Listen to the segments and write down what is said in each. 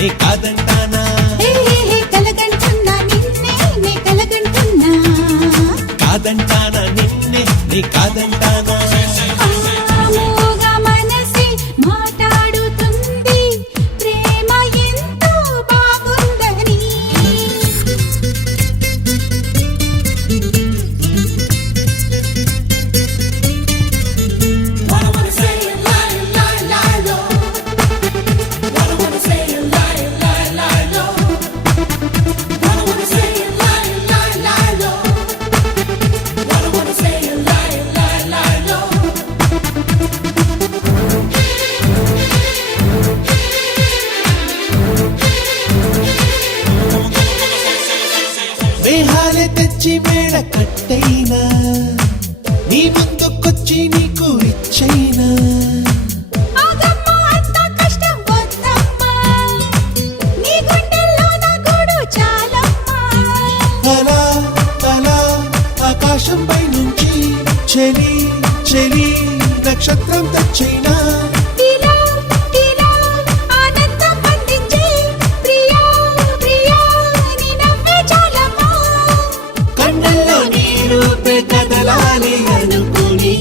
నీ కాదంటానా కలగంటున్నా నిన్నే నీ కలగంటున్నా కాదంటానా నిన్నే నీ కాదంటానా మనసి మాట్లాడుతుంది ప్రేమ ఎంతో బాగుందని మేహాలే తెచ్చి మేడ కట్టైనా నీ ముందుకొచ్చి నీకు ఇచ్చైనా అలా అలా ఆకాశంపై నుంచి చెలి చెలి నక్షత్రం తెచ్చైనా కన్నెల్లో నీ రూపే కదలాలి అనుకుని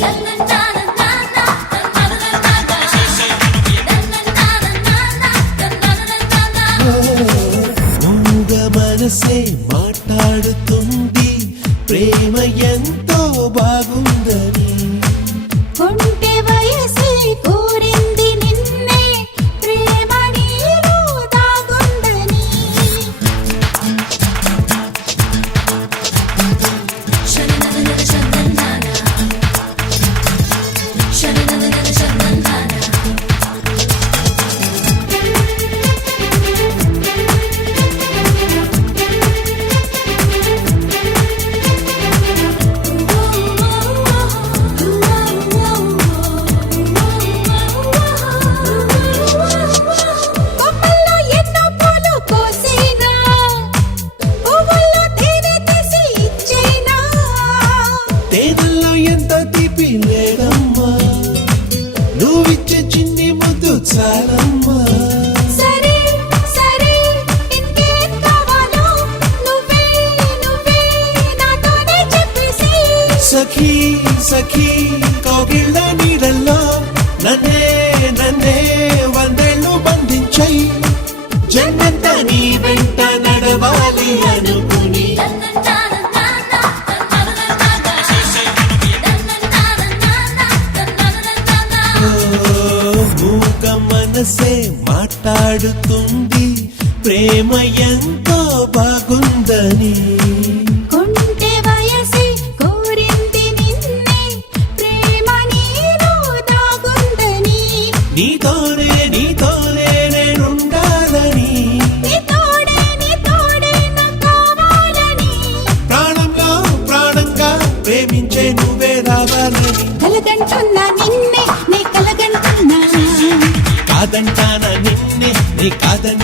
మూగ మనసే మాట్లాడుతుంది ప్రేమ ఎంతో బాగుందని కొంటె వయసే కోరింది నిన్నే ప్రేమ నీలో దాగుందని కొమ్మల్లో ఎన్నో పూలు కోసేనా పువ్వుల్లో తేనె తీసి ఇచ్చేనా తేనెల్లో ఎంత తీపి లేదమ్మా నువ్విచ్చే చిన్ని ముద్దు చాలమ్మా సరే సరే ఇంకేం కావాలో నువ్వే నువ్వే నాతోనే చెప్పేసి సఖీ సఖీ కౌగిళ్ళ నీడల్లో నన్నే నన్నే వందేళ్ళు బంధించై జన్మంత నీ వెంట నడవాలి అనుకుని మూగ మనసే మాట్లాడుతుంది ప్రేమ ఎంతో బాగుందని కొంటె వయసే కోరింది నిన్నే ప్రేమ నీలో దాగుందని నీతోనే నీతోనే నేనుండాలని నీతోడే నాకు కావాలని ప్రాణంలో ప్రాణంగా ప్రేమించే నువ్వే రావాలని కలగంటున్నా నిన్నే నీ కలగంటున్నా కాదంటానా నిన్నే నీ కాదంటానా